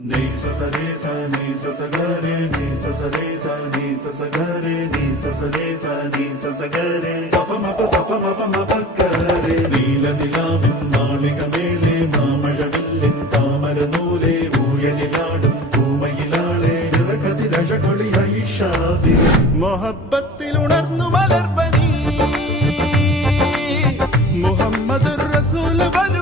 Ni sa sa re sa ni sa sa ga re ni sa sa re sa ni sa sa ga re ni sa sa re sa ni sa sa ga re sa pa ma pa ga re നീല നിലാവിൻ മാളിക മേലെ മാമഴവില്ലിൻ താമരനൂലെ ഊയലിലാടും പൂമയിലാളെ ഇറകതിരഴകൊളിയായി ഷാബി മൊഹബത്തിൽ ഉണർന്നു മലർവനി മുഹമ്മദ് റസൂൽ വരും